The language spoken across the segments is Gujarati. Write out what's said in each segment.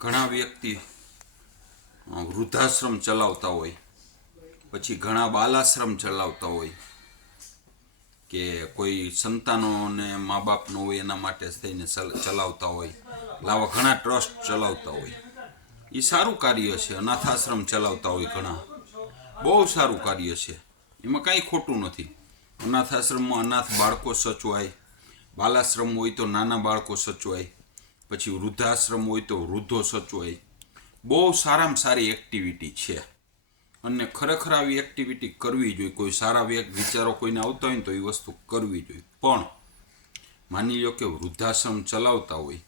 ઘણા વ્યક્તિ વૃદ્ધાશ્રમ ચલાવતા હોય, પછી ઘણા બાલાશ્રમ ચલાવતા હોય કે કોઈ સંતાનોને મા બાપનો હોય એના માટે થઈને ચલ- ચલાવતા હોય, લાવા ઘણા ટ્રસ્ટ ચલાવતા હોય. એ સારું કાર્ય છે, અનાથાશ્રમ ચલાવતા હોય ઘણા. બહુ સારું કાર્ય છે. એમાં કાંઈ ખોટું નથી. અનાથાશ્રમમાં અનાથ બાળકો સચવાય, બાલાશ્રમ હોય તો નાના બાળકો સચવાય પછી વૃદ્ધાશ્રમ હોય તો વૃદ્ધો સચવાય. બહુ સારામાં સારી એક્ટિવિટી છે. અને ખરેખર આવી એક્ટિવિટી કરવી જોઈએ. કોઈ સારા વ્યક્ત વિચારો કોઈને આવતા હોય ને તો એ વસ્તુ કરવી જોઈએ. પણ માની લો કે વૃદ્ધાશ્રમ ચલાવતા હોય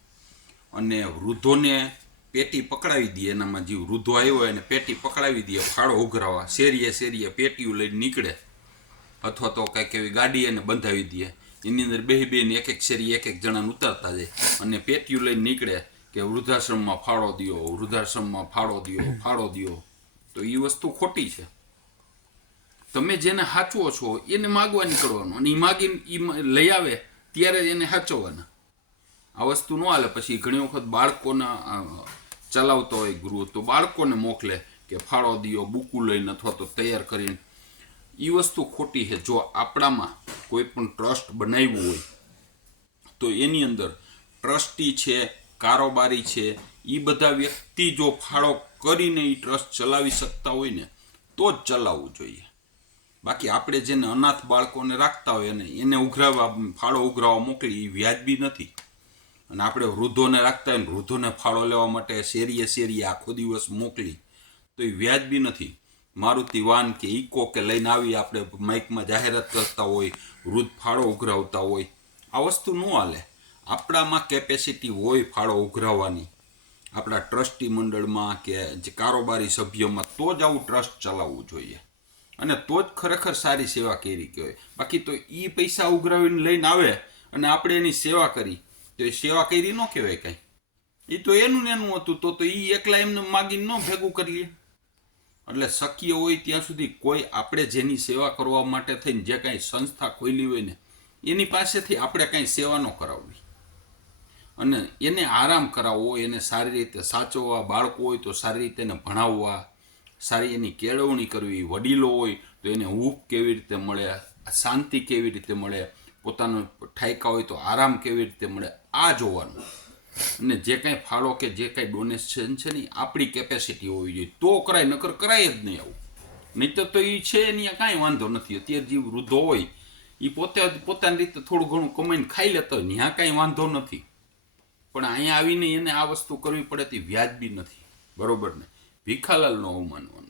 અને વૃદ્ધોને પેટી પકડાવી દે, એનામાં જે વૃદ્ધો આવ્યો હોય એને પેટી પકડાવી દે, ફાળો ઉઘરાવા શેરીએ શેરીએ પેટીઓ લઈને નીકળે, અથવા તો કંઈક એવી ગાડી એને બંધાવી દે એની અંદર બે બેન એક એક શેરી એક એક જણાને ઉતારતા જાય. અને પેટીઓ લઈને નીકળે કે વૃદ્ધાશ્રમમાં ફાળો દ્યો, વૃદ્ધાશ્રમમાં ફાળો દ્યો ફાળો દ્યો. તો એ વસ્તુ ખોટી છે. તમે જેને સાચવો છો, એને માગવા નીકળવાનું અને એ માગીને એ લઈ આવે, ત્યારે એને સાચવવાના આ વસ્તુ ન હાલે. પછી ઘણી વખત બાળકોના ચલાવતો હોય ગૃહ, તો બાળકોને મોકલે કે ફાળો દિયો, બુકું લઈને અથવા તો તૈયાર કરીને. એ વસ્તુ ખોટી છે. જો આપણામાં કોઈ પણ ટ્રસ્ટ બનાવ્યું હોય, તો એની અંદર ટ્રસ્ટી છે, કારોબારી છે એ બધા વ્યક્તિ જો ફાળો કરીને એ ટ્રસ્ટ ચલાવી શકતા હોય ને, તો જ ચલાવવું જોઈએ. બાકી આપણે જેને અનાથ બાળકોને રાખતા હોય એને એને ઉઘરાવવા ફાળો ઉઘરાવવા મોકલી એ વ્યાજબી નથી. અને આપણે વૃદ્ધોને રાખતા હોય ને, વૃદ્ધોને ફાળો લેવા માટે શેરીએ શેરીએ આખો દિવસ મોકલી, તો એ વ્યાજબી નથી. મારુતિ વાન કે ઇકો કે લઈને આવી આપણે માઇકમાં જાહેરાત કરતા હોય વૃદ્ધ ફાળો ઉઘરાવતા હોય. આ વસ્તુ ન હાલે. આપણામાં કેપેસિટી હોય ફાળો ઉઘરાવવાની. આપણા ટ્રસ્ટી મંડળમાં કે જે કારોબારી સભ્યોમાં તો જ આવું ટ્રસ્ટ ચલાવવું જોઈએ. અને તો જ ખરેખર સારી સેવા કરી કહેવાય. બાકી તો એ પૈસા ઉઘરાવીને લઈને આવે અને આપણે એની સેવા કરી. તો એ સેવા કરી ન કહેવાય કાંઈ. એ તો એનું ને એનું હતું. તો તો એ એકલા એમને માગીને ન ભેગું કરી લે. એટલે શક્ય હોય ત્યાં સુધી કોઈ આપણે જેની સેવા કરવા માટે થઈને જે કાંઈ સંસ્થા ખોલી હોય ને, એની પાસેથી આપણે કાંઈ સેવા ન કરાવવી. અને એને આરામ કરાવવો, એને સારી રીતે સાચવવા, બાળકો હોય તો સારી રીતે એને ભણાવવા, સારી એની કેળવણી કરવી, વડીલો હોય તો એને હૂફ કેવી રીતે મળે, શાંતિ કેવી રીતે મળે, પોતાનો ઠાયકા હોય તો આરામ કેવી રીતે મળે, આ જોવાનું. અને જે કાંઈ ફાળો કે જે કાંઈ ડોનેશન છે ને આપણી કેપેસિટી હોવી જોઈએ. તો કરાય, નકર કરાય જ નહીં આવું. નહીં તો એ છે એની કાંઈ વાંધો નથી. અત્યારે જે વૃદ્ધો હોય એ પોતે પોતાની રીતે થોડું ઘણું કમાઈને ખાઈ લેતો હોય ત્યાં કાંઈ વાંધો નથી. પણ અહીંયા આવીને એને આ વસ્તુ કરવી પડે તે વ્યાજબી નથી. બરોબર ને? ભીખાલાલ ન માનવાનું.